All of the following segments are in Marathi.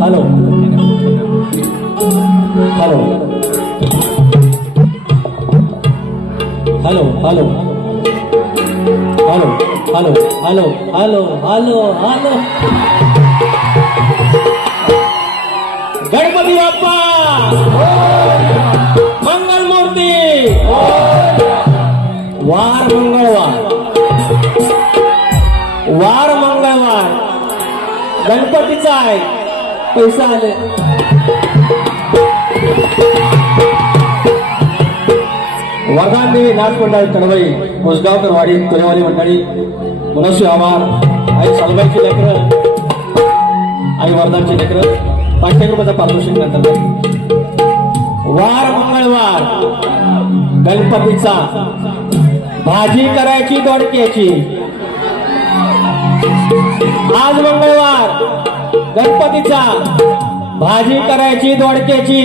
Hello hello hello hello hello hello hello hello hello hello Ganpati Bappa मंगल मूर्ती वार मंगळवार गणपतीचा आहे पैसा आले वर्धांदेवी नाच मंडळ कडवई उसगावकर वाडी तुरेवाली मंडळी मनस्वी आवार आई सालबाईची लेकरं आई वर्धांची लेकरं 500 रुपयाचा पारितोषिक नंतर वार मंगळवार गणपतीचा भाजी करायची दोडक्याची आज मंगळवार गणपतीचा भाजी करायची दोडक्याची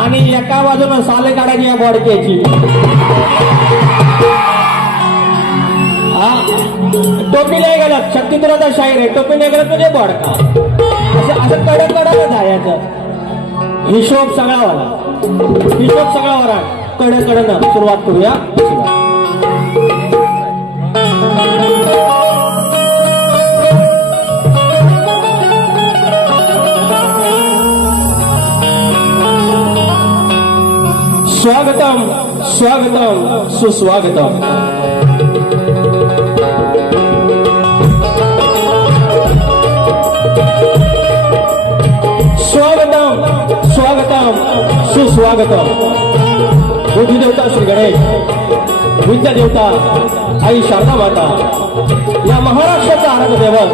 आणि एका बाजूनं साले काढायची या बोडक्याची टोपी नाही गेलं शक्तिपुराचा शाहीर आहे टोपी नाही गेलं तुझे बोडका असं कडक जायचं हिशोब सगळा वाला कडकडनं सुरुवात करूया स्वागतम स्वागतम सुस्वागतम स्वागतम स्वागतम सुस्वागतम बुद्धी देवता श्री गणेश विद्या देवता आई शारदा माता या महाराष्ट्राचा आराध्य दैवत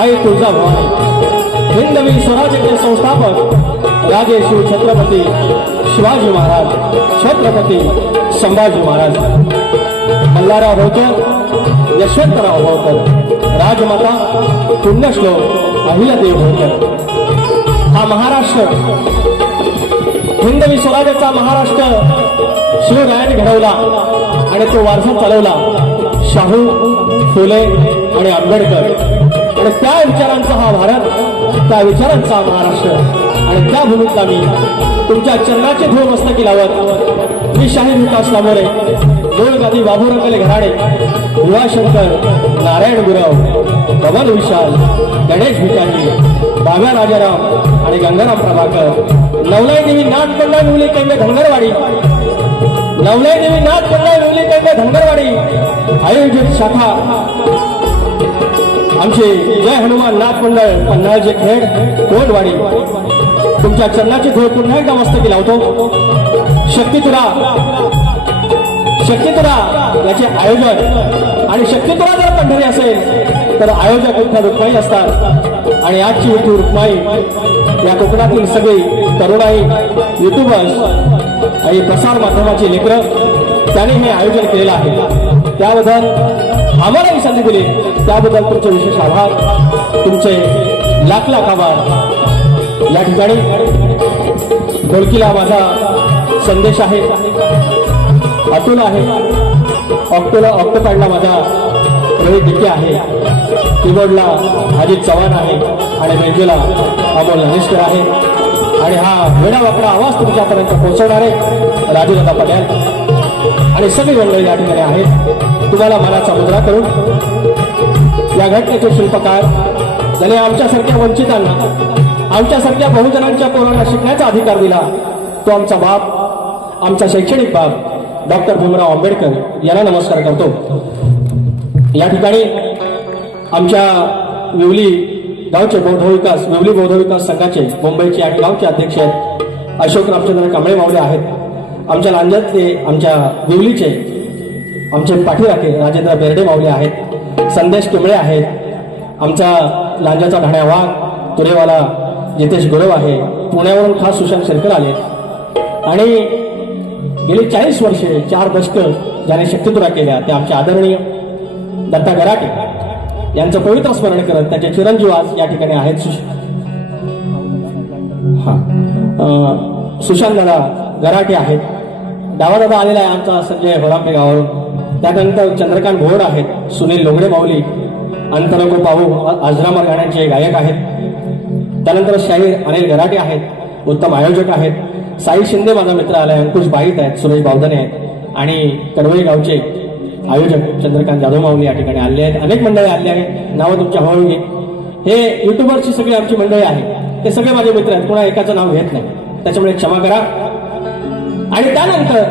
आई तुळजाभवानी हिंदवी स्वराज्याचे संस्थापक राजे शिव छत्रपती शिवाजी महाराज छत्रपती संभाजी महाराज मल्हारराव होळकर यशवंतराव होळकर राजमाता पुण्यश्लोक अहिल्यादेवी होळकर हा महाराष्ट्र हिंदवी स्वराज्याचा महाराष्ट्र शिवरायांनी घडवला आणि तो वारसा चालवला शाहू फुले आणि आंबेडकर आणि त्या विचारांचा हा भारत त्या विचारांचा महाराष्ट्र आणि त्या भूमीतला मी तुमच्या चरणाचे धूळ मस्तकी लावत मी शाहीर विकास लामोरे मूळ गादी बाबूरंगले घराडे युवाशंकर नारायण गुरव कमल विशाल गणेश भिकाजी बाब्या राजाराम आणि गंगाराम प्रभाकर नवलाई देवी नाथ मंडळ मुली केंद्र धनगरवाडी नवलाई देवी नाथ मंडळ मुली केंद्र धनगरवाडी आयोजित शाखा आमचे जय हनुमान नाथ मंडळ पन्हाळचे खेड कोंडवाडी तुमच्या चरणाची धूळ पुन्हा एकदा मस्तकी लावतो शक्तितुरा याचे आयोजन आणि शक्तितुरा जर पंढरी असेल तर आयोजक विठ्ठल रुक्माई असतात आणि आजची विठू रुक्माई या कोकणातील सगळी तरुणाई युट्यूबर्स आणि प्रसार माध्यमाची लेकरं त्यांनी हे आयोजन केलेलं आहे त्याबद्दल आम्हाला ही संधी दिली त्याबद्दल तुमचे विशेष आभार तुमचे लाख आभार या ठिकाणी ढोलकीला माझा संदेश आहे अतुल आहे ऑक्टोपॅडला माझा रोहित दिके आहे कीबोर्डला अजित चव्हाण आहे आणि मेंजूला अमोल नरेशकर आहे आणि हा वेडावाकडा आवाज तुमच्यापर्यंत पोहोचवणारे राजूदादा पटेल आणि सगळी मंडळी या ठिकाणी आहेत तुम्हाला मनाचा मुद्रा करून या घटनेचे शिल्पकार ज्याने आमच्यासारख्या वंचितांना आमच्यासारख्या बहुजनांच्या पोरांना शिकण्याचा अधिकार दिला तो आमचा बाप आमचा शैक्षणिक बाप डॉक्टर भीमराव आंबेडकर यांना नमस्कार करतो या ठिकाणी आमच्या विवली गावचे विवली बौद्ध विकास संघाचे मुंबईचे आणि गावचे अध्यक्ष आहेत अशोक रामचंद्र कांबळे मावळे आहेत आमच्या लांजातले आमच्या विवलीचे आमचे पाठीराखे राजेंद्र बेर्डे मावले आहेत संदेश किंबळे आहेत आमचा लांजाचा ढाण्या वाघ तुरेवाला जितेश गुरव आहे पुण्यावरून खास सुशांत शेरकर आले आणि गेली 40 वर्षे 4 दशक ज्याने शक्तितुरा केल्या त्या आमचे आदरणीय दत्ता गराटे यांचं पवित्र स्मरण करत त्याचे चिरंजीव आज या ठिकाणी आहेत सुशांत दादा गराटे आहेत दादा आलेला आहे आमचा संजय होरांबे गावावरून त्यानंतर चंद्रकांत भोड आहेत सुनील लोगडे माऊली अंतरंग पाहू आजरामर गाण्यांचे गायक आहेत त्यानंतर शाहीर अनिल गराटे आहेत, उत्तम आयोजक आहेत. साई शिंदे माझा मित्र आलाय, अंकुश बाईत आहेत, सुरेश बावधने आहेत आणि कडवळी गावचे आयोजक चंद्रकांत जाधव माऊली या ठिकाणी आले आहेत. अनेक मंडळी आले आहेत, नावं तुमच्या हळूहळू घे. हे युट्यूबरची सगळी आमची मंडळी आहे, ते सगळे माझे मित्र आहेत, कोणा एकाचं नाव घेत नाही, त्याच्यामुळे क्षमा करा. आणि त्यानंतर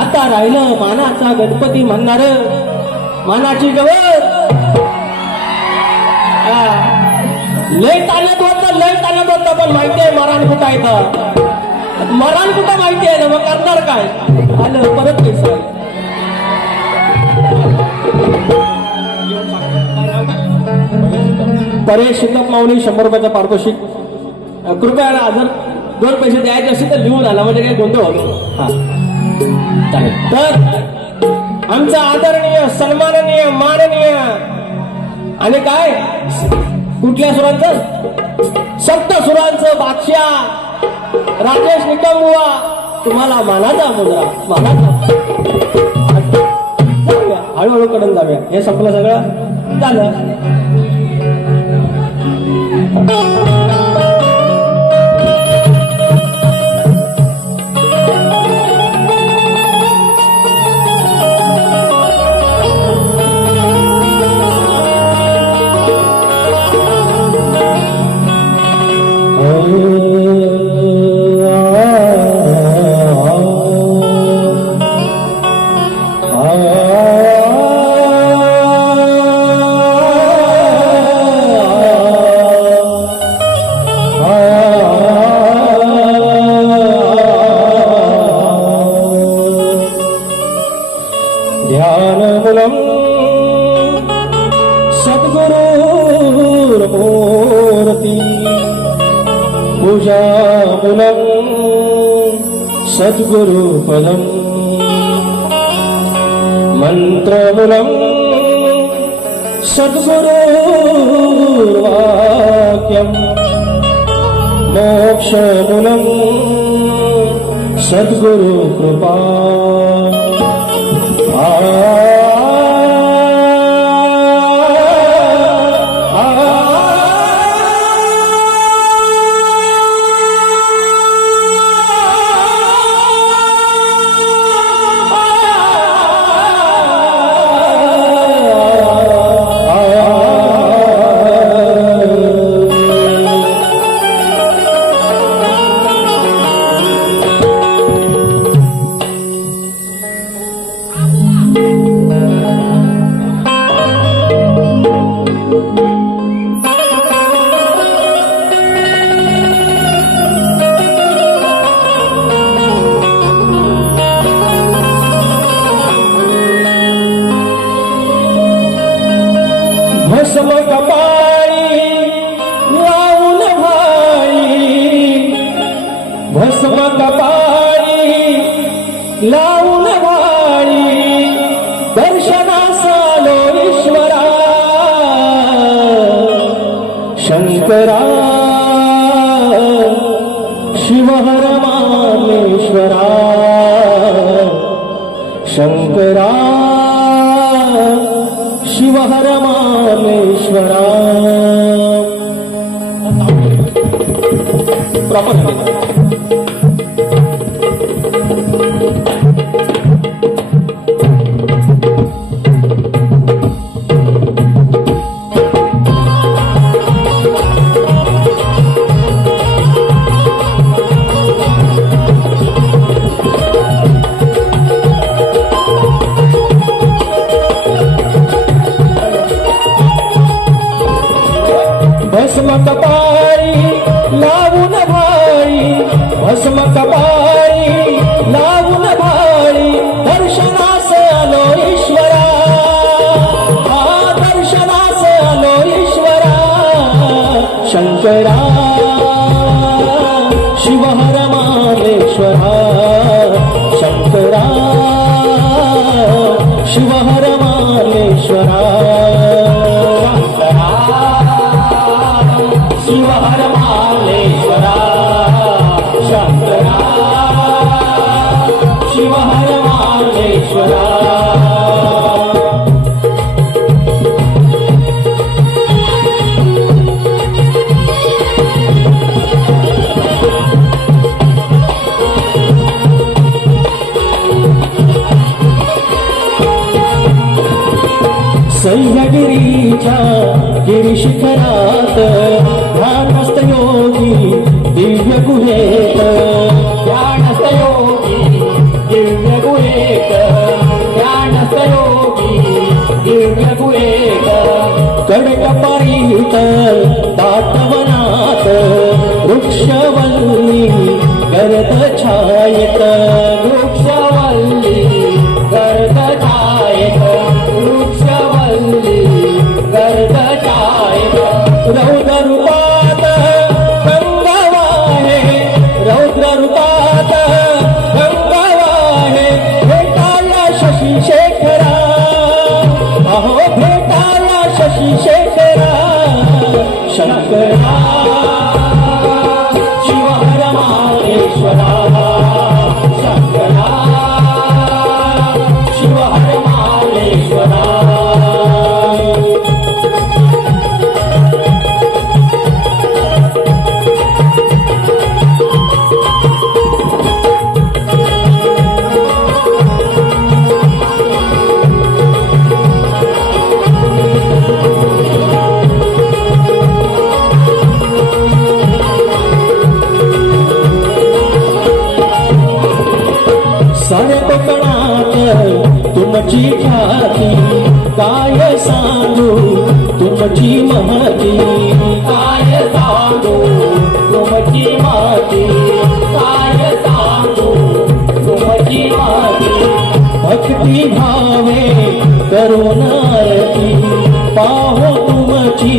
आता राहिलं मानाचा गणपती म्हणणार, मानाची गवत लय ताणत होतं पण माहिती आहे मरण कुठं आहे तर, मरण कुठं माहिती आहे ना, मग करणार काय. आलं परत पैसा परेश शिंदप माऊली 100 रुपयाचं पारितोषिक. कृपया जर 2 पैसे द्यायचे असतील तर लिहून आला म्हणजे काही गोंधळ होतो. हा चालेल. तर आमचा आदरणीय सन्माननीय माननीय आणि काय कुठल्या सुरांचं, सप्त सुरांचं बादशाह राजेश निकम बुवा, तुम्हाला मानाचा मुद्रा, मानाचा. जाऊया हळूहळू कडून जाऊया. हे संपलं सगळं झालं. ध्यानमूलम सद्गुरुर्मूर्ति, पूजामूलम सद्गुरुपदम, मंत्रमूलम सद्गुरुर्वाक्यम, मोक्षमूलम सद्गुरुकृपा. भस्म कपाळी लावून भाळी, भस्म कपाळी लावून भाळी, दर्शनास आलो ईश्वरा शंकरा, शिवहर मामेश्वरा शंकरा, शिवहर मामेश्वरा. प्रॉपर भस्म कपाळी लावून भाळी, भस्म कपाळी लावून भाळी, दर्शनास आलो ईश्वरा, दर्शनास आलो ईश्वरा शंकरा, शिवहर मामेश्वरा शंकरा, शिवहर मामेश्वरा शिवहर मामेश्वरा शंकरा, शिवहर मामेश्वरा. मंगलगिरीच्या गिरीशिखरात ध्यानस्थ योगी दिव्य गुहेत, ध्यानस्थ योगी दिव्य गुहेत, ध्यानस्थ योगी दिव्य गुहेत, कडकपारीत दातवनात वृक्षवल्ली गर्द छायत, वृक्षवल्ली गर्द छायत, वृक्षवल्ली गर्द छायत, रौद्र रूपात गंगावाहे, रौद्र रूपात गंगावाहे, भेटाया शशी शेखरा, अहो भेटाया शशी शेखरा, शंकरा शिवहर माहेश्वरा, शंकरा शिवहर माहेश्वरा. साऱ्या कोकणात तुमची ख्याती, काय सांगू तुमची महती, काय सांगू तुमची महती, काय सांगू तुमची महती, भक्ती भावे करुण आरती, पाहो तुमची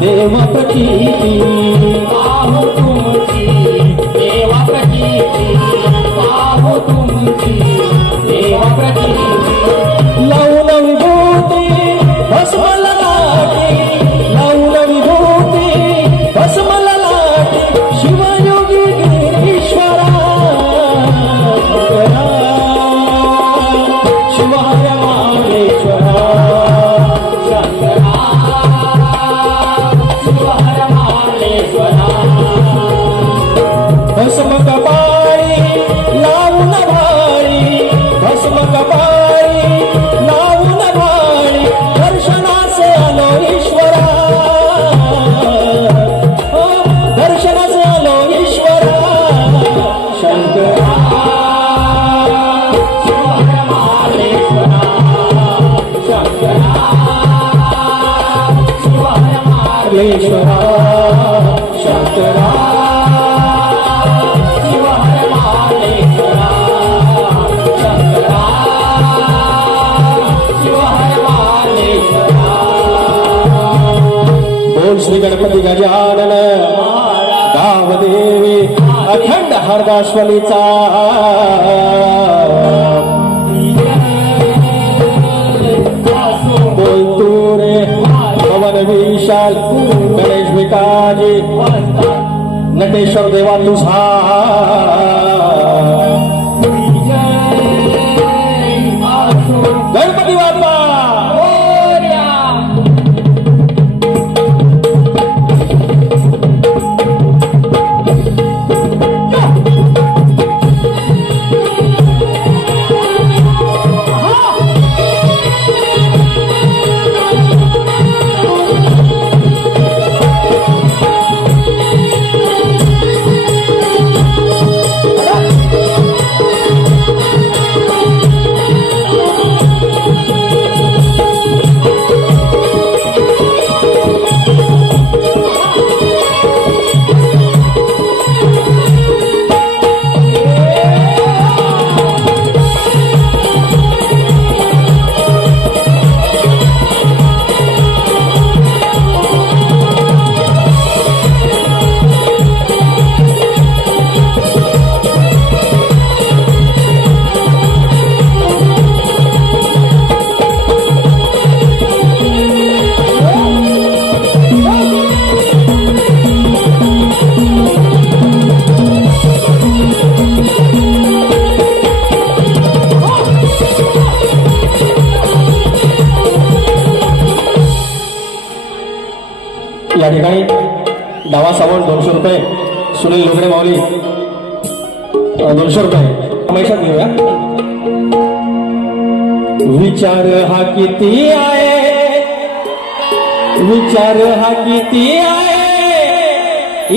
देव प्रचिती, पाहो तुमची देव प्रचिती, पाहो तुमची देव प्रचिती, लावून विभूती भस्म लाटी, लावून विभूती भस्म लाटी, शिवयोगी गिरीश्वरा, शिवहर माहेश्वरा, शंकरा शिवहर माहेश्वरा, भस्म कपाळी लावून भाळी, भस्म कपाळी लावून भाळी, दर्शनास आलो ईश्वरा, हो दर्शनास आलो ईश्वरा, शंकरा शिवहर माहेश्वरा, शंकरा शिवहर माहेश्वरा, शंकरा शिवहर माहेश्वरा, शंकरा शिवहर माहेश्वरा. बोल श्री गणपती गजानन गावदेवी अखंड हरदाश्वलीचा, बोल तू रे पवन विशाल गणेश भिकाजी, नटेश्वर देवा तुझा, गणपती बाप्पा या ठिकाणी डावा सावण 200 रुपये, सुनील लोगडे माऊली 200 रुपये पैशात घेऊया. विचार हा किती आहे विचार हा किती आहे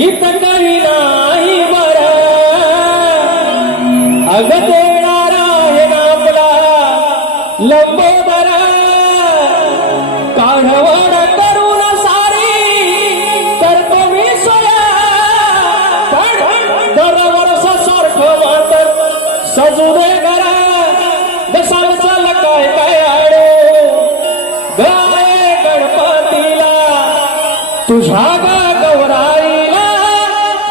इथं काही नाही बरं अग देणारा आहे ना आपला लंबोदर काढवड करून सारी करतो मी सोया पण दरवर्ष सारखं वाटत सजू दे घरा दसाल चाल काय काय आडो गाय गणपतीला तुझ्या गौराईला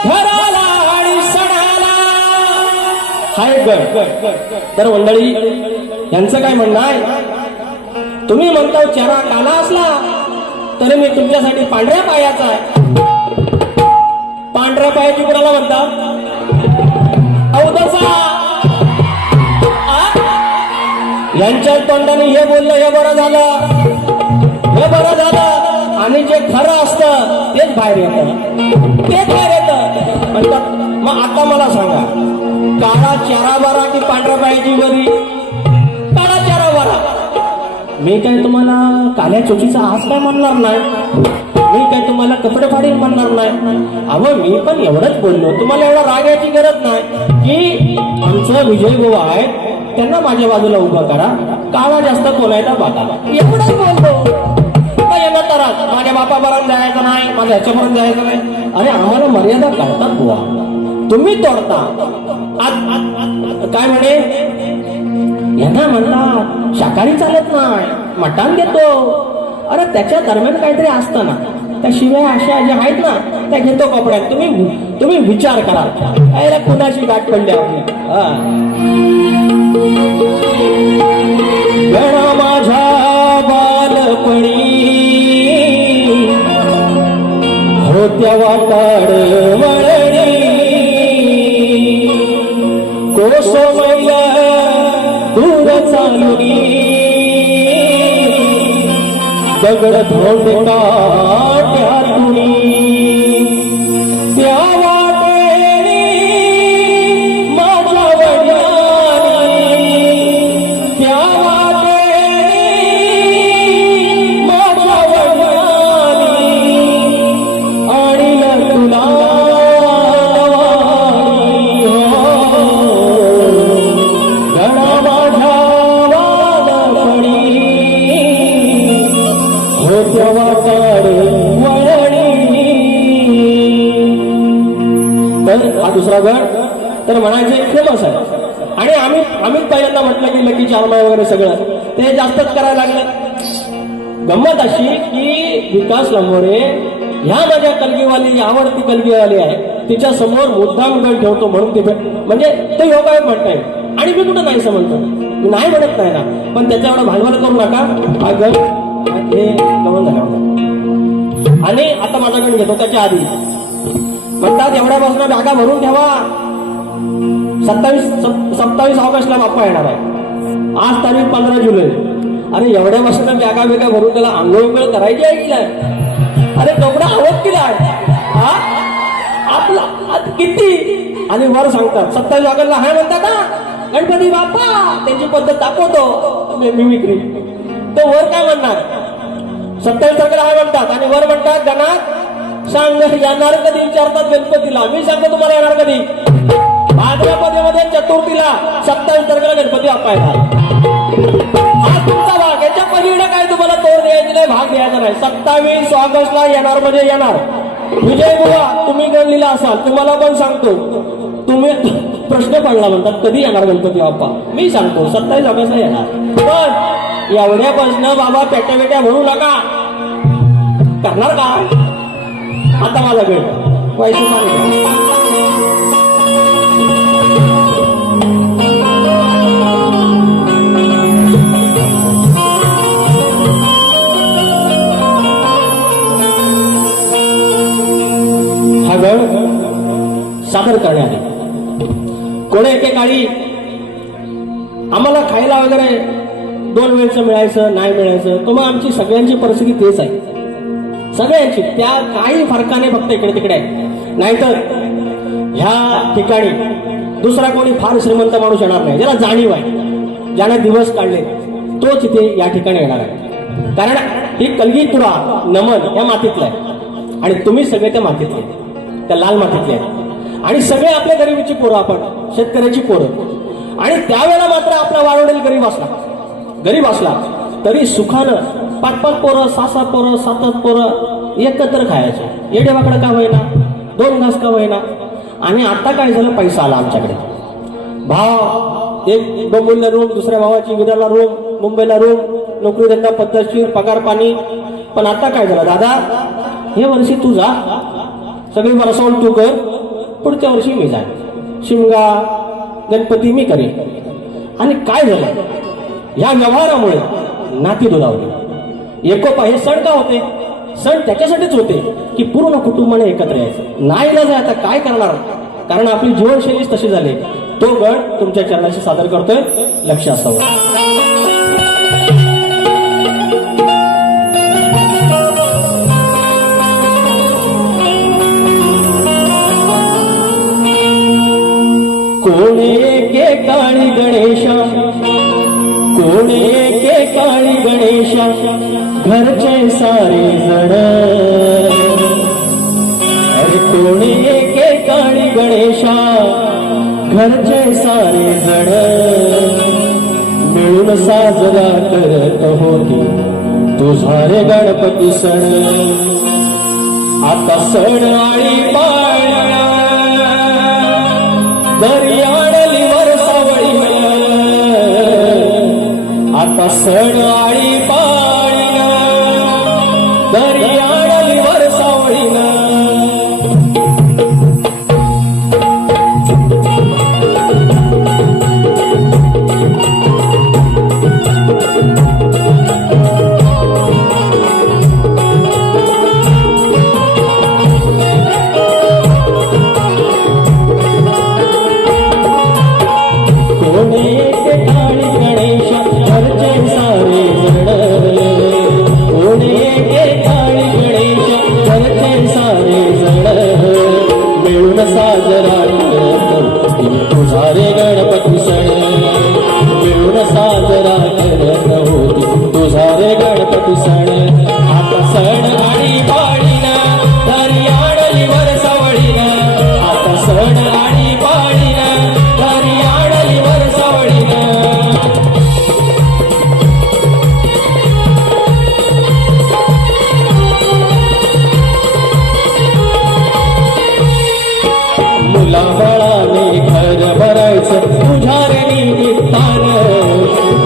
घराला आणि सणाला हाय गण. तर मंडळी यांचं काय म्हणणं आहे तुम्ही म्हणता चेहरा काला असला तरी मी तुमच्यासाठी पांढऱ्या पायाचा आहे. पांढऱ्या पायाची कुणाला म्हणतात अवदसा. यांच्या तोंडाने हे बोललं हे बरं झालं हे बरं झालं आणि जे खरं असतं तेच बाहेर येतं तेच बाहेर येतं म्हणतात. मग आता मला सांगा काळा चेहरा बरा की पांढऱ्या पायाची बरी? काळा चेहरा बरा. मी काय तुम्हाला काल्या चोचीचा आज काय म्हणणार नाही मी काय तुम्हाला कपडे फाडीन म्हणणार नाही. अहो मी पण एवढंच बोललो तुम्हाला एवढा राग यायची गरज नाही की आमचं विजय गोवा आहे त्यांना माझ्या बाजूला उभं करा काळा जास्त कोणायचा बाता एवढंच बोलतो. येणार तर माझ्या बापापर्यंत जायचं नाही माझ्या ह्याच्यापर्यंत जायचं नाही. अरे आम्हाला मर्यादा कळतात बुवा तुम्ही तोडता. काय म्हणे यांना म्हणतात शाकाहारी चालत नाही मटण देतो. अरे त्याच्या दरम्यान काहीतरी असतं ना त्या शिवाय अशा ज्या आहेत ना त्या घेतो कपड्यात. तुम्ही विचार करा अरे कुणाशी गाठ पडली आपली. गणा माझ्या बालपणी होत्या वाटाड वळणी कोसमैला दूर चालुनी दगड धोंड काट्यातुनी त्या वाटेनी माझ्या वडिलांनी त्या वाटेनी माझ्या वडिलांनी आणि तुला गणा माझ्या वालपणी होत्या वाटाड वळणी. तर हा दुसरा गण तर म्हणायचे फेमस आहे आणि आम्ही पहिल्यांदा म्हटलं की लकी चारमाय वगैरे सगळं ते जास्तच करायला लागलं. गंमत अशी की विकास लंबोरे ह्या माझ्या कलगीवाली आवडती कलगीवाली आहे तिच्या समोर मुद्दाम गण ठेवतो म्हणून तिथे म्हणजे ते योगा म्हणताय आणि मी कुठं नाही समजतो मी नाही म्हणत नाही ना पण त्याच्या एवढा भांडवल करू नका. हा गण हे गमन झालं आणि आता माझा गण घेतो त्याच्या आधी म्हणतात एवढ्यापासून बॅगा भरून ठेवा 27 ऑगस्टला बाप्पा येणार आहे. आज तारीख 15 जुलै. अरे एवढ्यापासून बॅगा बेगा भरून त्याला आंघोळ करायची आहे की नाही? अरे डोकरा आवत की नाही हा आपला किती आणि वर सांगतात 27 ऑगस्टला हाय म्हणतात ना गणपती बाप्पा त्यांची पद्धत दाखवतो मिमिक्री. तो वर काय म्हणणार 27 तारखेला हाय म्हणतात आणि वर म्हणतात गणात सांग येणार कधी विचारतात गणपतीला. मी सांगतो तुम्हाला येणार कधी भाद्रपदेमध्ये चतुर्थीला 27 तारखेला गणपती बाप्पा येणार. हा तुमचा भाग याच्या पलीकडे काय तुम्हाला तोड द्यायची नाही भाग द्यायचा नाही. 27 ऑगस्टला येणार म्हणजे येणार. विजय बुवा तुम्ही गणलेला असाल तुम्हाला पण सांगतो तुम्ही प्रश्न पडला म्हणतात कधी येणार गणपती बाप्पा. मी सांगतो 27 ऑगस्टला येणार. पण एवढ्यापासून बाबा पेट्या बेट्या म्हणू नका करणार का. आता माझा गण पैसे सांगितलं हा गण सादर करण्यात आले. कोणी एकेकाळी आम्हाला खायला वगैरे 2 वेळचं मिळायचं नाही मिळायचं तर मग आमची सगळ्यांची परिस्थिती तेच आहे सगळ्यांची. त्या काही फरकाने फक्त इकडे तिकडे आहे. नाहीतर ह्या ठिकाणी दुसरा कोणी फार श्रीमंत माणूस येणार नाही ज्याला जाणीव आहे ज्याने दिवस काढले तोच इथे या ठिकाणी येणार आहे. कारण ही कलगीतुरा नमन या मातीतला आहे आणि तुम्ही सगळे त्या मातीतले, त्या लाल मातीतले आहेत आणि सगळे आपल्या गरिबीची पोरं, आपण शेतकऱ्याची पोरं. आणि त्यावेळेला मात्र आपला वाढवडेल गरीब असला तरी सुखानं 5-5 पोरं, 6-6 पोरं, 7-7 पोरं एकत्र खायचे. येडेवाकडं का होईना, 2 घास का होईना. आणि आता काय झालं, पैसा आला आमच्याकडे. भाव एक डोंबिवलीला रूम, दुसऱ्या भावाची विराला रूम, मुंबईला रूम, नोकरी धंदा पद्धतशीर, पगार पाणी. पण आता काय झालं दादा, हे वर्षी तू जा, सगळी मला सोड तू कर, पुढच्या वर्षी मी जाईन, शिमगा गणपती मी करेन. आणि काय झालं, या व्यवहारामुळे नाती दुरावली. एकोपा हे सण का होते, सण त्याच्यासाठीच होते की पूर्ण कुटुंबाने एकत्र यायचं. नाही इलाज आहे, आता काय करणार, कारण आपली जीवनशैलीच तशी झाली. तो गण तुमच्या चरणाशी सादर करतोय, लक्ष असावं. कोणे के काळी गणेशा, कोणे के काळी गणेशा, घरचे सारे जण. अरे कोणे के काळी गणेशा, घरचे सारे जण. मिळून साजरा करत होती तुझा रे गणपती सण. आता सण आळी पाळणा दर्याडली वरसावळी. आता सण आळी पाळणा दर्याडली वरसावळी. साजरा करत तुझा रे गणपती सण. मिळून साजरा करत होती तुझा रे गणपती सण. आता सण आणि पाळीना दर्याडली वरसावळीना. आता सण आणि पाळीना दर्याडली वरसावळीना. मुलाबाळाने घर भरायचं तुझ्या रे निमित्तान.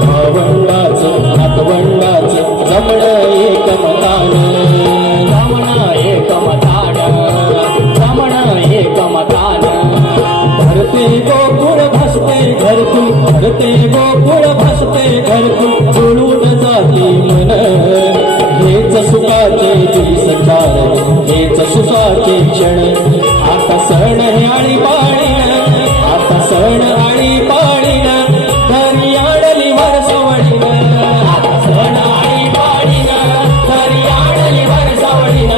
भावंडाचं नातवंडाचं जमणं एकमतान. जमणं एकमतान, जमणं एकमतान. भरते गोकुळ भसते घरतून, भरते गोकुळ भसते घरतून. जुळून जाती मन हेच सुखाचे दिवस चार, हेच सुखाचे क्षण. आता सण हे आळी पाळीन, आता सण आळी पाळीन दर्याडली वरसावळीन. आता सण आळी पाळीन दर्याडली वरसावळीन.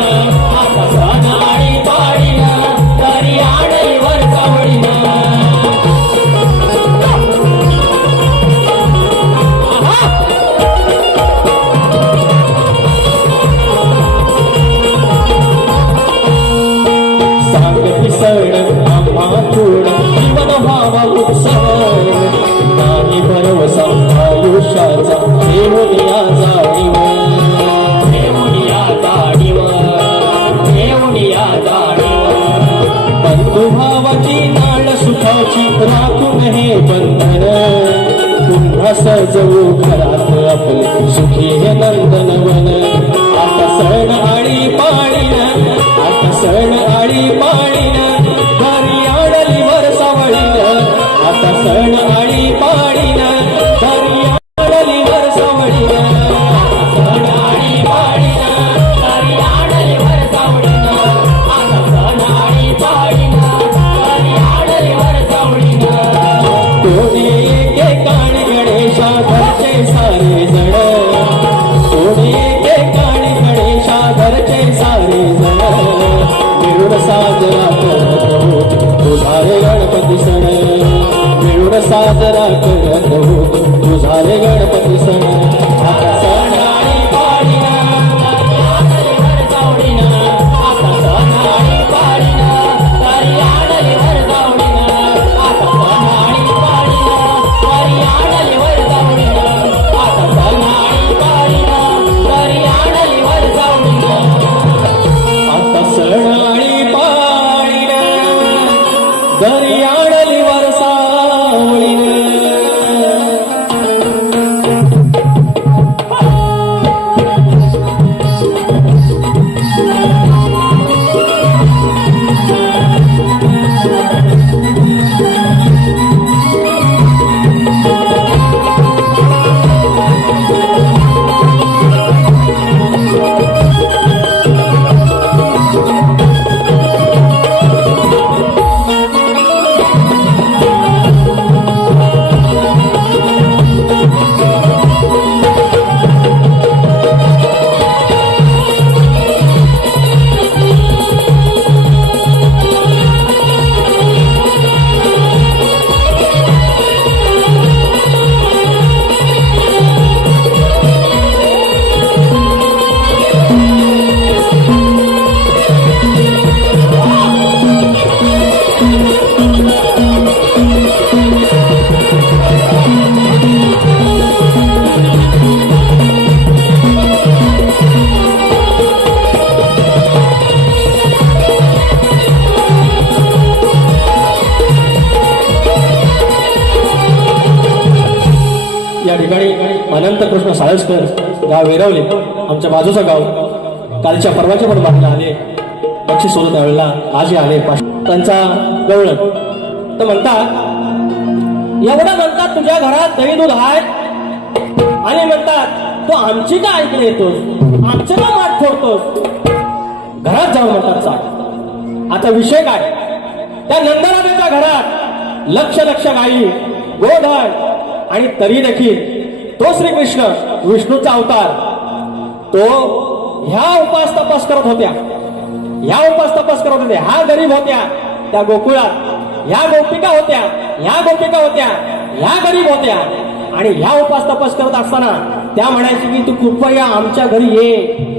आता सण आळी पाळीन दर्याडली वरसावळीन. सण आम्हा थोड जीवन व्हावा उत्सव. नाही भरवसा आयुष्याचा घेऊन या जाणीव, घेऊन या जाणीव, घेऊन या जाणीव. बंधुभावाची नाळ सुखाची राखून हे बंधन. पुन्हा सजवू घरात आपले सुखी हे नंदनवन. आता सण आळी पाळीन, आता सण आळी पाळीन दर्याडली वरसावळीन. आता सण आळी पाळीन दर्याडली वरसावळीन. सण आळी पाळीन दर्याडली वरसावळीन. आता सण आळी पाळीन दर्याडली वरसावळीन. कोणी एके काळी गणेशा घरचे सारे जण. कोणी एके काळी गणेशा घरचे सारे जण. मिळून साजरा करत होती तुझा रे गणपती सण. मिळून साजरा करत होती तुझा रे गणपती सण. आता सण आळी पाळीन काळसकर गाव वेरवले आमच्या बाजूचं गाव कालच्या परवाच्या पण बातम्या आले बक्षीस सोडून त्यावेळेला आजही आले त्यांचा गवळण तर म्हणतात एवढं म्हणतात तुझ्या घरात दही दूध आहे आणि म्हणतात तो आमची का ऐकले येतोस आमचं का माठ फोडतोस घरात जाऊन म्हणतात चाल आता विषय काय त्या नंदराजाच्या घरात लक्ष लक्ष गाई गोधन आणि तरी देखील तो श्रीकृष्ण विष्णूचा अवतार तो ह्या उपास तपास करत होत्या ह्या गरीब होत्या त्या गोकुळात ह्या गोपिका होत्या ह्या गरीब होत्या आणि ह्या उपास तपास करत असताना त्या म्हणायची की तू कृपया आमच्या घरी ये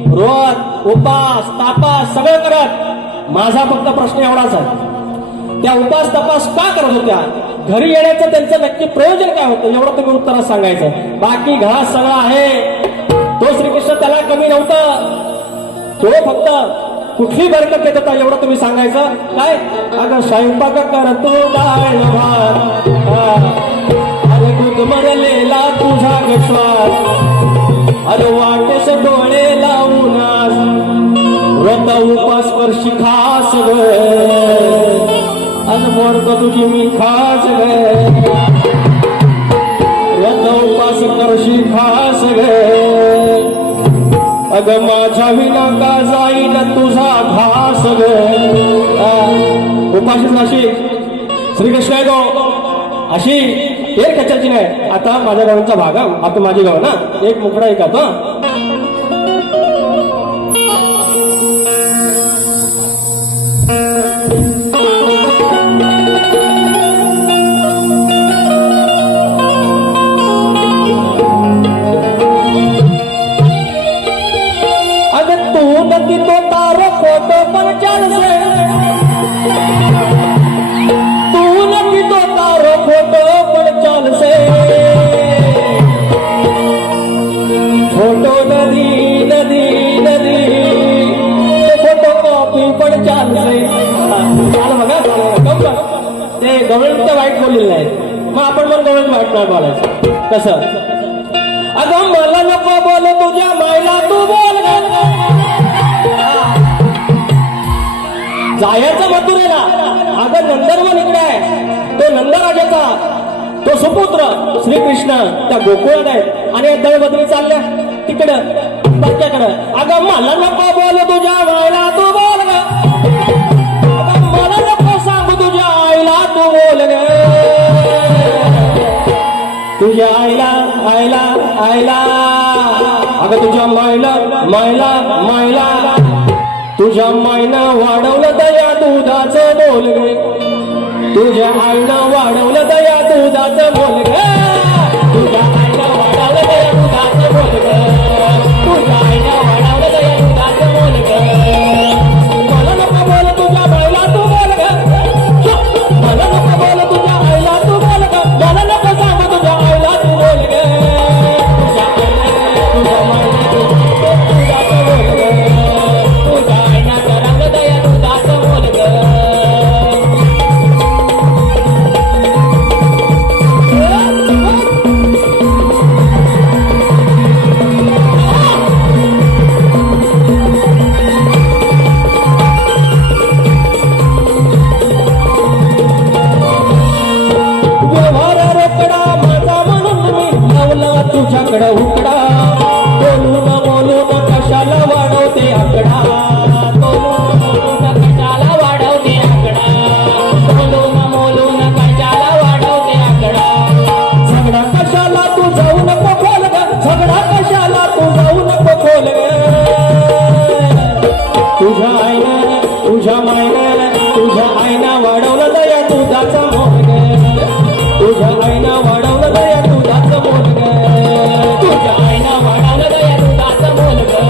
व्रत उपास तापास सगळं करत माझा फक्त प्रश्न एवढाच आहे त्या उपास तपास का करत होत्या घरी येण्याचं त्यांचं नक्की प्रयोजन काय होतं एवढं तुम्ही उत्तरात सांगायचं बाकी घरात सगळं आहे तो श्रीकृष्ण त्याला कमी नव्हतं तो फक्त कुठली बरकत देत होता एवढं तुम्ही सांगायचं काय अगं स्वयंपाक करतो डाळ भात अरे दूध मरलेला तुझा गश्वास अरे वाटेस डोळे लावून व्रत उपास वर्षी खास ग अन मोडतो तुझी मी खास ग व्रत उपास करशी खास ग अग माझ्या विना का जाईन तुझा घास ग उपाशीच नाशी श्रीकृष्ण आहे गो अशी एक कचाची नाही आता माझ्या गावांचा भाग आता माझी गाव ना एक मुकडा एक आता ते गवळण वाईट बोललेलं नाही मग आपण पण गवळण वाईट नाही बोलायचं कसं अगं मला नको बोल तुझ्या मायला तू बोल जायचं मथुरेला अगं नंदनवन इकडे आहे तो नंदराजाचा तो सुपुत्र श्रीकृष्ण त्या गोकुळात आहे आणि दळबद्री चालल्या तिकडं बच्च्याकडं अगं मला नको बोल तुझ्या मायला तू बोल मला नको सांगू तुझ्या आईला तू बोल तुझ्या आईला अगं तुझ्या मायला तुझ्या मायनं वाढवलं दया दुधाचं बोल गे तुझ्या आईनं वाढवलं दया दुधाचं बोल गे तुझ्या आईनं वाढवलं दया दुधाचं बोल गे तुझ्या आईनं वाढवलं दया दुधाचं बोल गे मला नको बोल तुझ्या बाईला तू बोल गे मला नको बोल तुझ्या आईला तू बोल गे मला नको सांग तुझ्या आईला तू बोल गे तुझ्या आईला तुझ्या माईला दुधाचं बोल गे तुझ्या आईनं वाढवलं दया दुधाचं बोल गे तुझ्याकडे उकडा बोलून कशाला वाढवते आकडा कशाला वाढवते आकडा बोलून कशाला वाढवते आकडा झगडा कशाला तू जाऊ नको खोल ग झगडा कशाला तू जाऊ नको खोल ग तुझ्या आईनं तुझ्या मायनं तुझ्या आईनं वाढवलं दया दुधाचा मोल ग तुझ्या आईनं वाढवलं दया दुधाचं मोल ग तुझ्या आईनं वाढवलं दया दुधाचं बोल ग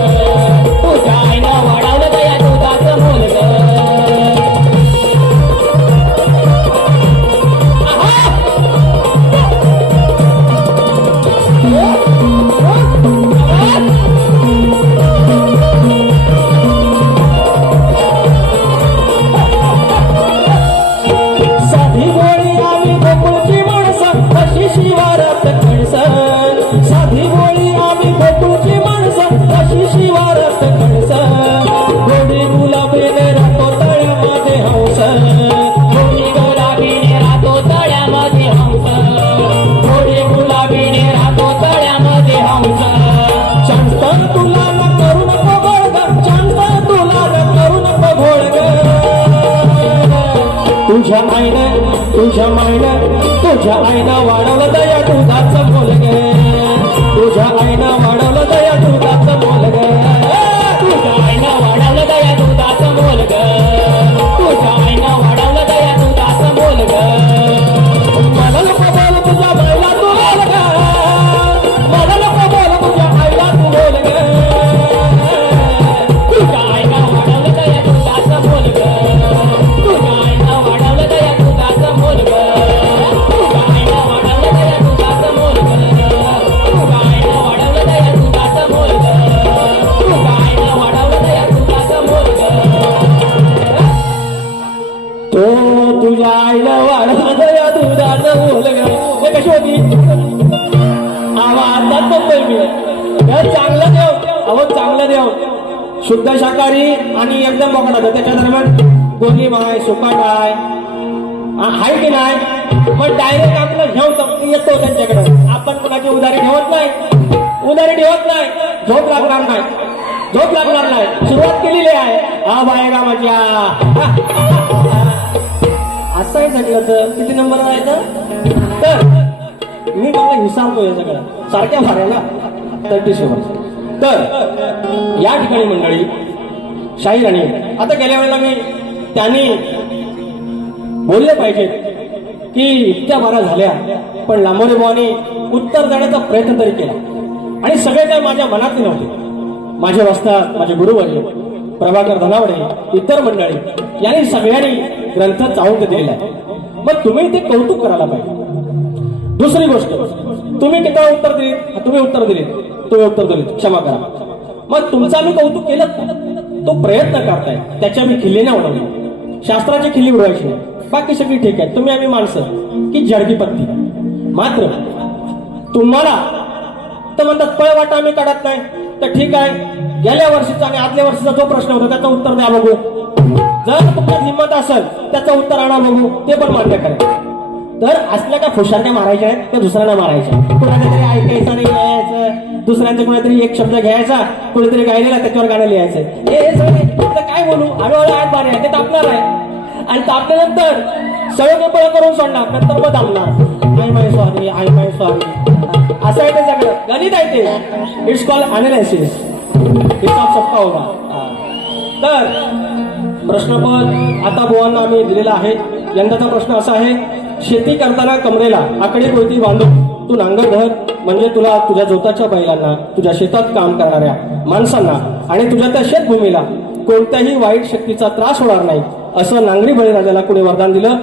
तुझ्या आईनं वाढ तुझ्या आईनं वाढवलं दया दुधाचं मोल गे, तुझ्या आईनं वाढवलं दया दुधाचं मोल गे, तुझ्या आईनं वाढवलं दया दुधाचं मोल ग, तुझ्या आईनं वाढवलं दया दुधाचं मोल ग. मला नको बोल तुझ्या बाईला तू बोल ग, मला नको बोल तुझ्या आईला तू बोल ग, तुझ्या आईनं वाढवलं दया दुधाचं मोल ग, तुझ्या आईनं वाढवलं दया दुधाचं मोल ग, तुझ्या आईनं वाढवलं दया दुधाचं मोल ग, तुझ्या आईनं वाढवलं दया दुधाचं मोल ग, तुझ्या आईनं वाढवलं दया दुधाचं मोल ग. तो तुझ्या आईला वाढवलं दया दुधाचं मोल ग. हे कशी होती आवाजात म्हणतोय मी. चांगलं देव, अहो चांगलं देव, शुद्ध शाकाहारी आणि एकदम बोकडा त्याच्या दरम्यान गोली माय सुकाट आहे की नाही. पण डायरेक्ट आपलं घेऊन येतो त्यांच्याकडे. आपण कोणाची उधारी ठेवत नाही, उधारी ठेवत नाही. झोप लागणार नाही, झोप लागणार नाही. सुरुवात केलेली आहे हा बायरामाच्या. असं आहे सगळं. तर किती नंबर जायचं तर मी मला विचारतो हे सगळं सारख्या भाऱ्याला 37. तर या ठिकाणी मंडळी शाहीर आणि आता गेल्या वेळेला मी त्यांनी बोलले पाहिजे की इतक्या बारा झाल्या पण लांबोरे बुवांनी उत्तर देण्याचा प्रयत्न तरी केला. आणि सगळे काही माझ्या मनातले नव्हते. माझे वस्ताद, माझे गुरुवर्य प्रभाकर धनावडे, इतर मंडळी यांनी सगळ्यांनी ग्रंथ चावून दिलेला आहे. मग तुम्ही ते कौतुक करायला पाहिजे. दुसरी गोष्ट, तुम्ही किती उत्तर दिलीत, तुम्ही उत्तर दिलीत, क्षमा करा. मग तुमचं आम्ही कौतुक केलं का? तो प्रयत्न करताय त्याच्या मी खिल्ली नाही उडवली, शास्त्राची खिल्ली उडवायची नाही. बाकी सगळी ठीक आहे. तुम्ही आम्ही माणसं की जडगी पत्ती. मात्र तुम्हाला तर म्हणतात पळवाटा आम्ही काढत नाही. तर ठीक आहे, गेल्या वर्षीचा आणि आदल्या वर्षीचा जो प्रश्न होता त्याचं उत्तर द्या बघू. जर तुमच्यात हिंमत असेल त्याचं उत्तर आणा बघू, ते पण मान्य करा. तर असल्या का फुशारण्या मारायच्या आहेत त्या दुसऱ्यांना मारायच्या. कोणाच्या तरी ऐकायचं नाही यायचं, दुसऱ्यांचा कोणातरी एक शब्द घ्यायचा, कोणीतरी गायलेला त्याच्यावर गाणं लिहायचं. हे सगळं काय बोलू, हळूहळू आठ बारे आहे ते तापणार आहे. आणि तापल्यानंतर सगळं पळ करून सोडणार, नंतर मग दाबणार. I my sorry, I my sorry. असं आहे ते सगळं गणित आहे ते. It's called analysis. हिसाब सबका होगा. तर प्रश्नपद आता बुवांना आम्ही दिलेला आहे. यंदाचा प्रश्न असा आहे, शेती करताना कमरेला आकडे कोयती बांधून तू नांगर धर, म्हणजे तुला तुझ्या जोताच्या बैलांना, तुझ्या शेतात काम करणाऱ्या माणसांना आणि तुझ्या त्या शेतभूमीला कोणत्याही वाईट शक्तीचा त्रास होणार नाही, असं नांगरी बळीराजाला कुणी वरदान दिलं.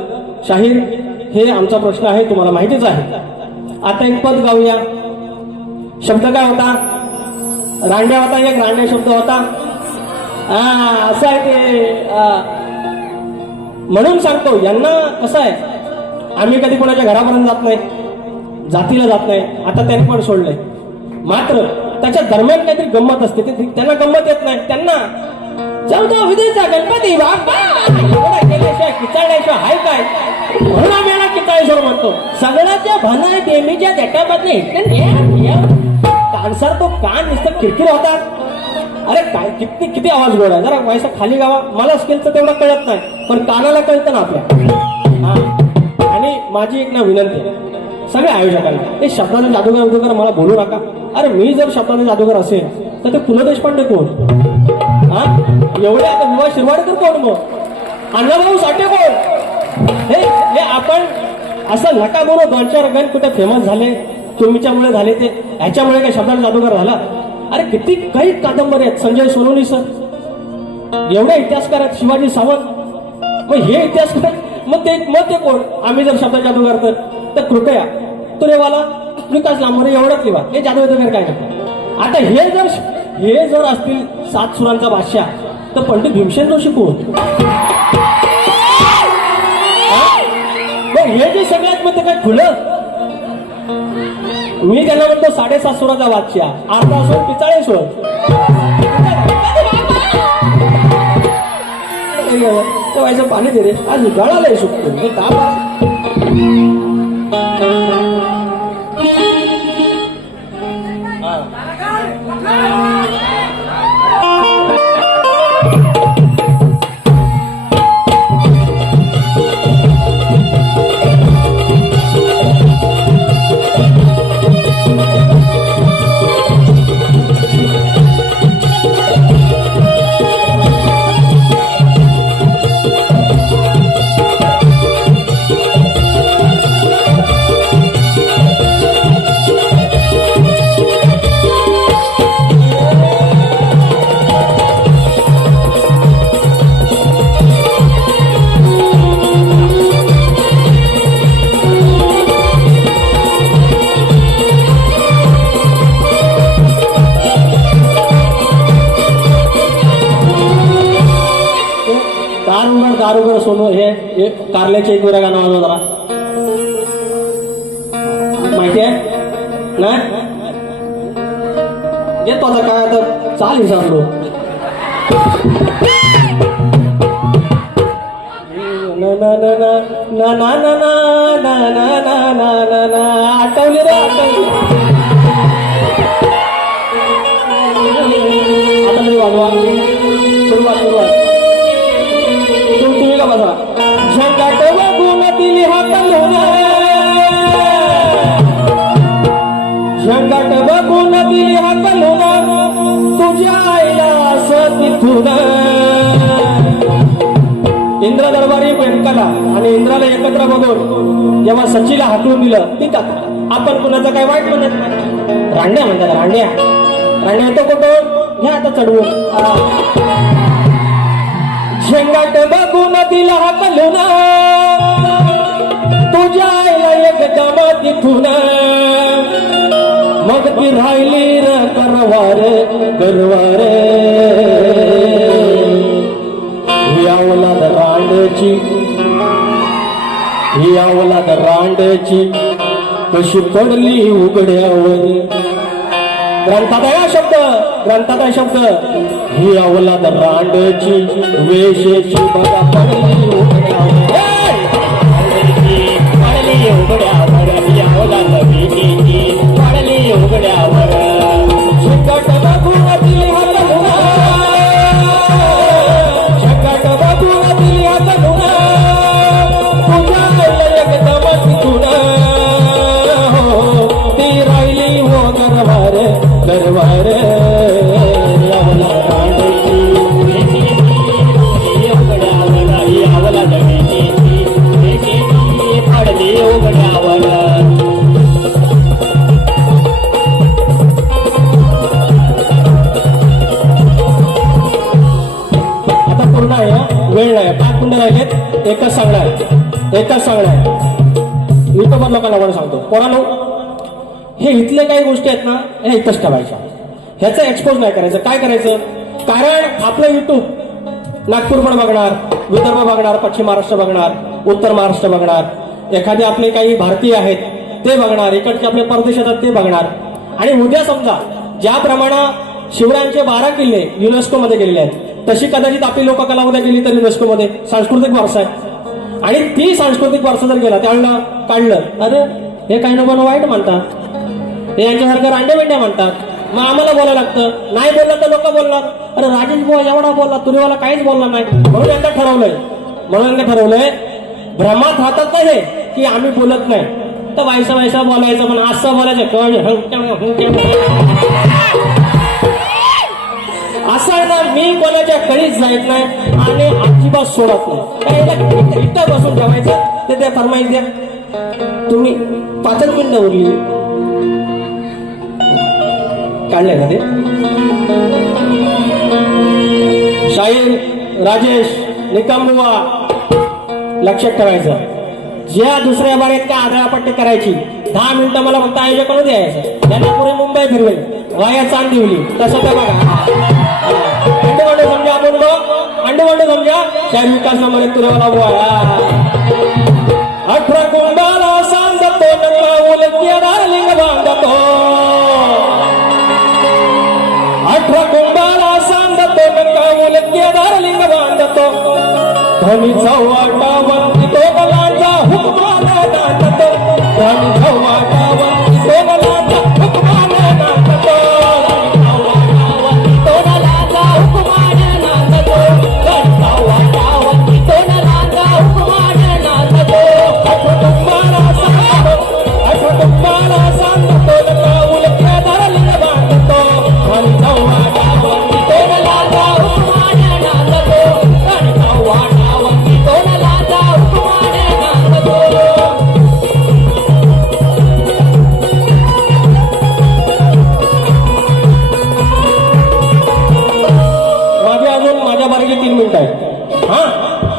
शाहीर हे आमचा प्रश्न आहे, तुम्हाला माहितीच आहे. आता एक पद गाऊया. शब्द काय होता? रांड्या होता. एक रांड्या शब्द होता. असं आहे ते. म्हणून सांगतो यांना कसं आहे, आम्ही कधी कोणाच्या घरापर्यंत जात नाही, जातीला जात नाही. आता त्यांनी पण सोडलंय. मात्र त्याच्या दरम्यान काहीतरी गंमत असते, त्यांना गंमत येत नाही. त्यांना 14 विधीचा गणपती बाप्पा एवढा केल्याशिवाय किचाळल्याशिवाय हाय काय, म्हणून आम्ही याला किचाळेश्वर म्हणतो. सगळ्याच्या भनाय देवीच्या देटाबातने कानसार तो कान नुसतं किरकिर होता. अरे काय किती किती आवाज गोड आहे. जरा व्हायचा खाली गावा. मला स्किलचं तेवढं कळत नाही, पण कानाला कळतं ना आपल्या. आणि माझी एक ना विनंती आहे सगळ्या आयोजकांना, ते शब्दाने जादूगर मला बोलू नका. अरे मी जर शब्दाने जादूगर असेल तर ते पु ल देशपांडे कोण? एवढे आता विवा शिरवाडकर कोण? मग अण्णाभाऊ साठे कोण? हे आपण असं नका बोलू. 2-4 गण कुठे फेमस झाले, तुमच्यामुळे झाले, ते ह्याच्यामुळे काय शब्दाने जादूगर झाला? अरे किती काही कादंबरी आहेत. संजय सोनवणे सर एवढे इतिहासकार आहेत, शिवाजी सावंत. मग हे इतिहासकार मग ते कोण? आम्ही जर शब्द जादूगार तर कृपया तुरेवाला विकास लांबोरे एवढंच लिहा. हे जादूगार काय नाही. आता हे जर असतील 7 सुरांचा बादशाह, तर पंडित भीमसेन जोशी कोण? मग हे जे सगळ्यात मध्ये काय खुलं, मी त्यांना म्हणतो 7.5 सुराचा बादशाह, 8 सूर पिचाळेश्वर. व्हायचं पाणी दे रे, आज गळालंय सुटतो हे ताप. दारुगड सोनू हे कारल्याचे एक वेळा गाणं वाजवा जरा. माहिती आहे नाही येतो आता काय आता चाल विसरलो. आठवली रे आठवली. आता तरी वाजवा. सुरुवात तुम्ही का बसा. झंगाट बघून दिली हाकलून झंगाट बघून दिली हाकलून तुझ्या आईला असं तिथून. इंद्र दरबारी व्यंकटला आणि इंद्राला एकत्र बघून जेव्हा सचीला हाकलून दिलं तिथं आपण कुणाचं काही वाईट म्हणत नाही. रांड्या म्हणतात रांड्या रांड्या येतो कुठून घ्या आता चढवून. झेंगाट बघून दिला हाकलून तुझ्या आईला एकदम तिथून. मग ती राहिली र करवार करवार. यावलाद रांडची ही यावलाद रांडची कशी पडली उघड्यावर. ग्रंथात आहे शब्द ही यावलाद रांडची वेशेची बघा पडली उघड्यावर. पडली उघड्यावर यावलाद वेशेची पडली उघड्यावर. झंगाट बघून दिली हाकलून झंगाट बघून दिली हाकलून तुझ्या एकदम तिथून. ती राहिली हो गरवार गरवार. यावला रांडची यावला वेशेची पडली उघड्यावर. वेळ नाही 5 मिनिटं राहिलेत. एकच सांगणार युट्यूबर लोकांना आपण सांगतो पोरांनो हे इथले काही गोष्टी आहेत ना हे इथंच ठेवायच्या. ह्याचा एक्सपोज नाही करायचं. काय करायचं कारण आपलं युट्यूब नागपूर पण बघणार विदर्भ बघणार पश्चिम महाराष्ट्र बघणार उत्तर महाराष्ट्र बघणार. एखादे आपले काही भारतीय आहेत ते बघणार. इकडचे आपले परदेशात ते बघणार. आणि उद्या समजा ज्याप्रमाणे शिवरायांचे 12 किल्ले युनेस्को मध्ये गेलेले आहेत तशी कदाचित आपली लोककला उद्या गेली तर युनेस्को मध्ये सांस्कृतिक वारसा आहे. आणि ती सांस्कृतिक वारसा जर गेला त्यावेळेला काढलं अरे हे काही लोकांना वाईट म्हणतात हे यांच्यासारखं रांडे बिंड्या म्हणतात. मग आम्हाला बोलायला लागतं. नाही बोललं तर लोक बोलणार अरे राजेश बुवा एवढा बोलला तुरीवाला काहीच बोलला नाही. म्हणून यांना ठरवलंय भ्रमात राहतात ना हे की आम्ही बोलत नाही तर वायसा बोलायचं पण असं बोलायचं असं ना मी कोणाच्या कळीच जायत नाही आणि अजिबात सोडत नाही. इथं बसून ठेवायचं ते त्या फरमाईश द्या तुम्ही 5 मिनिटं उरली काढलंय का ते. शाहीर राजेश निकमबुवा लक्षात ठेवायचं. ज्या दुसऱ्या बारेत त्या आदळापट्टी करायची 10 मिनिटं मला फक्त आयोजक करून द्यायचं. त्यांना पुढे मुंबई फिरवेल वाया चांदिवली तसं त्या बघा अंडे समजा आपण अंडे समजा शाहीर विकास नंबर 1 तुरेवाला बुवा. 18 कुंडाला सांगतो उलक्यादार लिंग बांधतो. 18 कुंडाला सांगतो उलक्यादार लिंग बांधतो. धनीचा वाटा वंचितो गलाचा हुकमाने नांदतो. धनीचा वाटा वंचितो गलाचा हुकमाने नांदतो.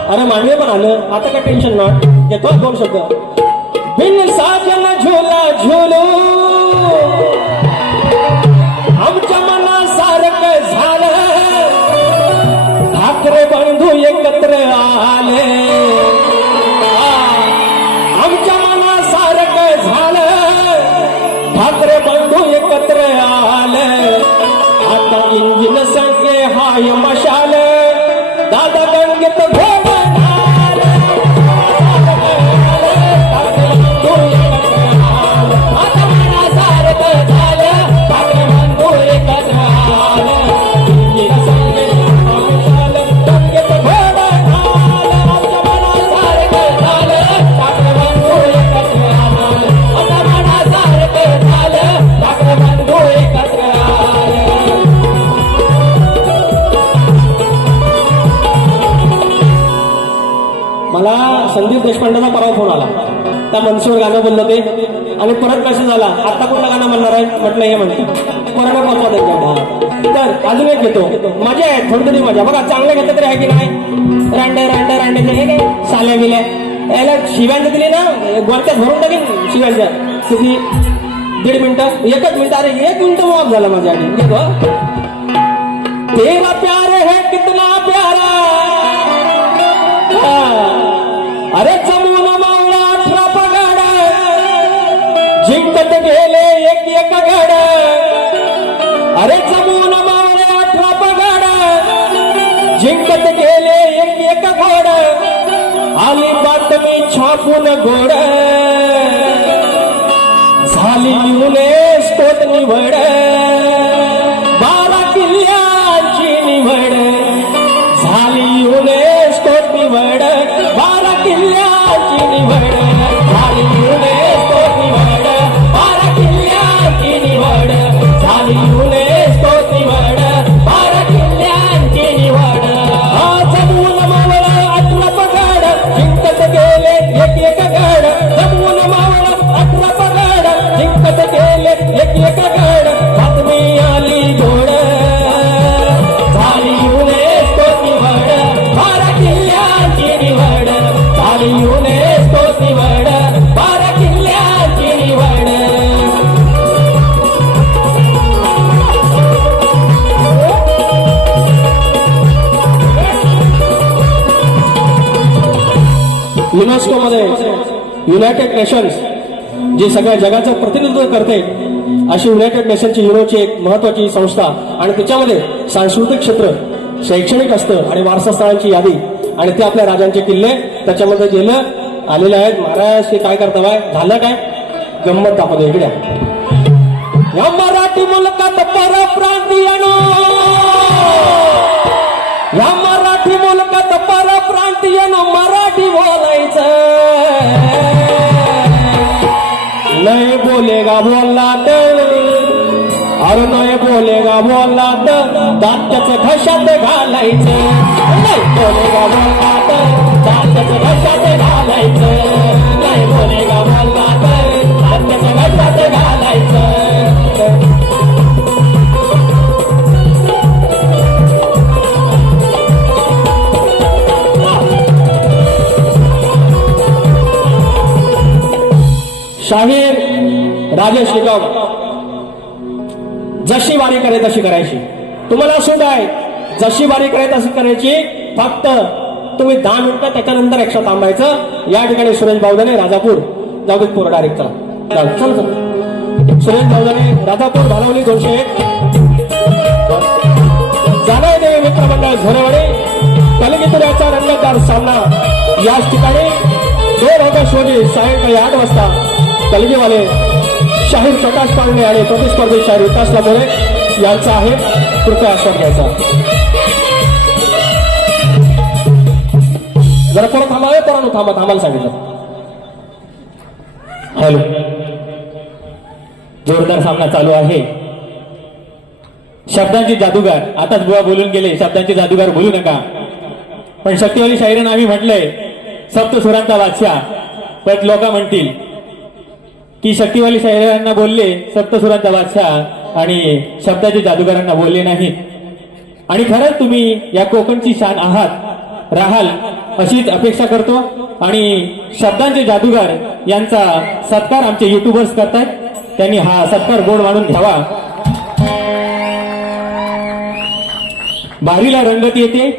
अरे मांडवे पण आलं आता काय टेन्शन नाही. घेतो 2 शब्द. बिन साजन झोला झोलो आमच्या मनासारखं झालं. ठाकरे बंधू एकत्र दादा गंगेत घोड मला संदीप देशपांडेचा परवा फोन आला. त्या मनसेवर गाणं बोललो ते आणि परत मेसेज आला, आता कुठलं गाणं म्हणणार आहे म्हटलं हे म्हणतो कोरोना पोचवा त्यांच्या. तर अजून एक घेतो, मजा आहे थोडी थोडी मजा बघा, चांगलं घेतलं तरी आहे की नाही. रांडे रांडे रांडे हे काय साल्या बिल्या याला शिव्यांच्या दिली ना, गोरक्यात भरून टाकेन शिव्यांच्या. किती 1.5 मिनिटं 1 मिनिट, अरे 1 मिनिट वॉक झाला माझ्या आधी. तेरा प्यार है कितना प्यारा, अरे चमून मावळा 18 पगाड, जिंकत गेले एक एक गड. अरे चमून मावळा 18 पगाड, जिंकत गेले एक एक घोड. आली बातमी छापून गोड, झाली युनेस्कोत निवड. 12 किल्ल्यांची निवड झाली, युनेस्कोत निवड. 12 किल्ल्यांची निवड झाली, युनेस्कोत निवड. 12 किल्ल्यांची निवड झाली, युनेस्कोत निवड. 12 किल्ल्यांची निवड. जमून मावळा 18 पगाड, जिंकत गेले एक एक गड. जमून मावळा 18 पगाड, जिंकत गेले एक एक गड. बातमी आली गोड, झाली युनेस्कोत निवड. 12 किल्ल्यांची निवड झाली, युनेस्कोत निवड. 12 किल्ल्यांची निवड. युनेस्को मध्ये युनायटेड नेशन्स जी सगळ्या जगाचं प्रतिनिधित्व करते अशी युनायटेड नेशनची युरोची एक महत्वाची संस्था, आणि त्याच्यामध्ये सांस्कृतिक क्षेत्र, शैक्षणिक असतं आणि वारसा स्थळांची यादी, आणि ते आपल्या राजांचे किल्ले त्याच्यामध्ये गेलं आलेले आहेत. महाराज ते काय करता बाय झालं काय गंमत दाखवतो इकडे. या मराठी मुलकात परप्रांतीयानो, या मराठी मुलकात परप्रांतीयानो मराठी बोलायचं. नाही बोलेगा बोलला तर, अरे नाही बोलेगा बोलला तर दात्याचं घशात घालायचं. नाही बोलेगा बोलला तर दात्याचं घशात घालायचं. नाही बोलेगा बोलला तर दात्याचं घशात घालायचं. शाहीर राजेश निकम, जशी वारी करे तशी करायची. तुम्हाला सूट आहे, जशी वारी करे तशी करायची. फक्त तुम्ही 10 मिनिटं त्याच्यानंतर एक्स्ट्रा थांबायचं. या ठिकाणी सुरेश बावदाने राजापूर जागृत पूर डायरेक्ट चल सुरेश बावदाने राजापूर भालवली 201. जाणव देवी मित्रमंडळ झोरेवाडी कलगीतुऱ्याचा रंगतदार सामना याच ठिकाणी 2 ऑगस्ट रोजी सायंकाळी 8 वाजता कलगीवाले शाहीर प्रकाश पांडे आणि प्रतिस्पर्धी शाहीर विकास लांबोरे यांचा आहे. कृपया आस्वाद घ्यायचा. जरा परत थांबावे, परत थांबायला सांगितलं. हॅलो, जोरदार सामना चालू आहे. शब्दांची जादूगार, आताच बुवा बोलून गेले, शब्दांची जादूगार बोलू नका. पण शक्तिवाली शाहिरांना आम्ही म्हटलंय सप्तसुरांचा बादशाह, पण लोक म्हणतील की शक्तिवाली शाहिरांना बोलले सप्तसुरांचा बादशाह आणि शब्दाच्या जादूगारांना बोलले नाहीत. आणि खरंच तुम्ही या कोकणची शान आहात, राहाल अशीच अपेक्षा करतो. आणि शब्दांचे जादूगार यांचा सत्कार आमचे युट्यूबर्स करतात, त्यांनी हा सत्कार गोड मानून घ्यावा. बारीला रंगत येते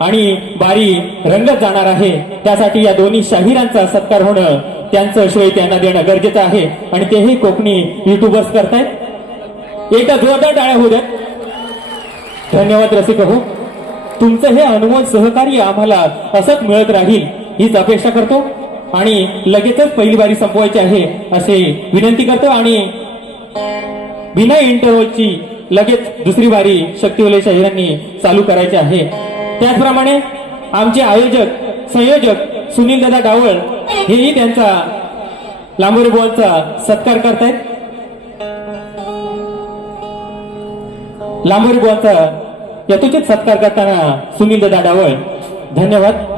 आणि बारी रंगत जाणार आहे, त्यासाठी या दोन्ही शाहिरांचा सत्कार होणं, त्यांचं श्रेय त्यांना देणं गरजेचं आहे. आणि तेही कोकणी युट्यूबर्स करतायत. एकदा जोरदार टाळ्या होऊ द्या. धन्यवाद रसिक हो. तुमचं हे अनमोल सहकार्य आम्हाला असंच मिळत राहील हीच अपेक्षा करतो आणि लगेचच पहिली बारी संपवायची आहे असे विनंती करतो आणि बिना इंटरव्हलची लगेच दुसरी बारी शक्तिवलय शाहिरांनी चालू करायची आहे। त्याचप्रमाणे आमचे आयोजक संयोजक सुनील दादा डावळ हेही त्यांचा लांबोरे बुवांचा सत्कार करतायत। लांबोरे बुवांचा यथोचित सत्कार करताना सुनील दादा डावळ धन्यवाद।